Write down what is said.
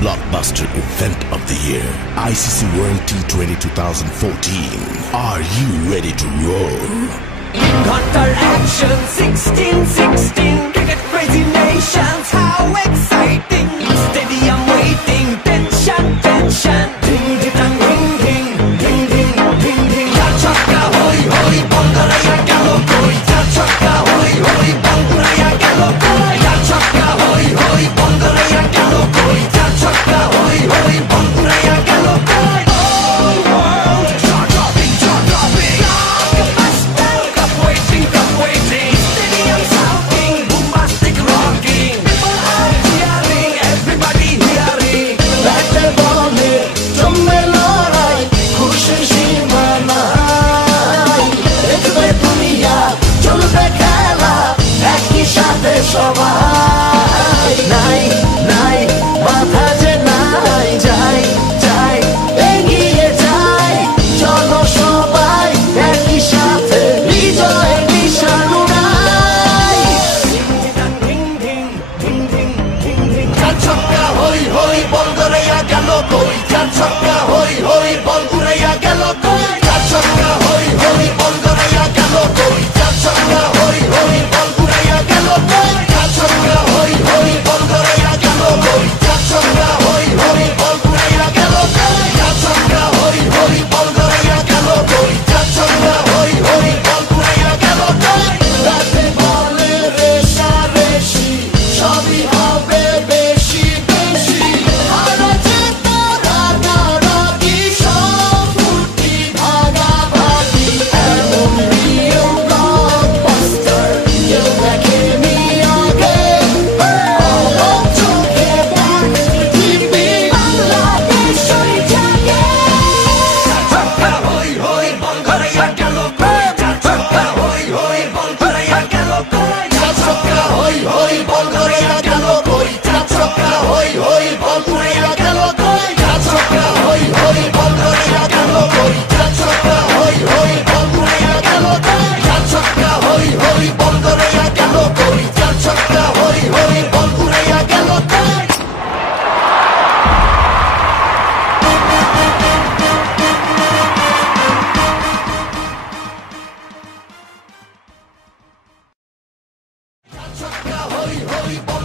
blockbuster event of the year, ICC World T20 2014. Are you ready to roll? Hunter action 16-16, cricket crazy nations, how exciting! Stadium waiting, tension, tension. Ding ding dang, ding ding, ding ding, ding ding. Ya chakka hoi hoi, Bangalaya gelo koi. Ya chakka hoi hoi, Bangalaya gelo koi. Ya chakka hoi hoi, Bangalaya gelo koi. Ya chakka hoi hoi, Bangalaya gelo koi. Oh world, jaw dropping, jaw dropping. Blockbuster, cup waiting, cup waiting. Stadium shouting, bombastic rocking. People are cheering, everybody hearing. ব্যাটে বলে জমে লড়াই, খুশির সীমা নাই। দেখবে দুনিয়া, চলবে খেলা, একই সাথে সবাই। নাই নাই মাথা যে নাই, যাই যাই এগিয়ে যাই। চলো সবাই একই সাথে, বিজয়ের নিশান উড়াই। Ding ding, ding ding, ding ding. চার ছক্কা হই হই, বল উড়াইয়া গেল কই। চার ছক্কা হই হই, বল উড়াইয়া গেল কই। চার ছক্কা হই হই, বল উড়াইয়া গেল কই। চার ছক্কা হই হই, বল উড়াইয়া গেল কই। চার ছক্কা হই হই, বল উড়াইয়া গেল কই। চার ছক্কা হই হই, বল উড়াইয়া গেল কই। চার ছক্কা হই হই, বল উড়াইয়া গেল কই। চার ছক্কা হই হই, বল উড়াইয়া গেল কই। রাতে বলে রেষারেষি, সবই হবে বেশি বেশি। হারা জেতা রাগারাগি, সব ফুর্তি ভাগাভাগি। এমন প্রিয় ব্লকবাস্টার কেউ দেখেনি আগে। অবাক চোখে দেখ পৃথিবী, বাংলাদেশ ওই জাগে। Chakka hoi hoi, Bangalaya gelo koi. Chakka hoi hoi, Bangalaya gelo koi. চার ছক্কা হই হই, বল উড়াইয়া গেল কই। চার ছক্কা হই হই, বল উড়াইয়া গেল কই। চার ছক্কা হই হই, বল উড়াইয়া গেল কই। চার ছক্কা হই হই, বল উড়াইয়া গেল কই। চার ছক্কা হই হই, বল উড়াইয়া গেল কই। চার ছক্কা হই হই, বল উড়াইয়া গেল কই। ছক্কা হই হই, বল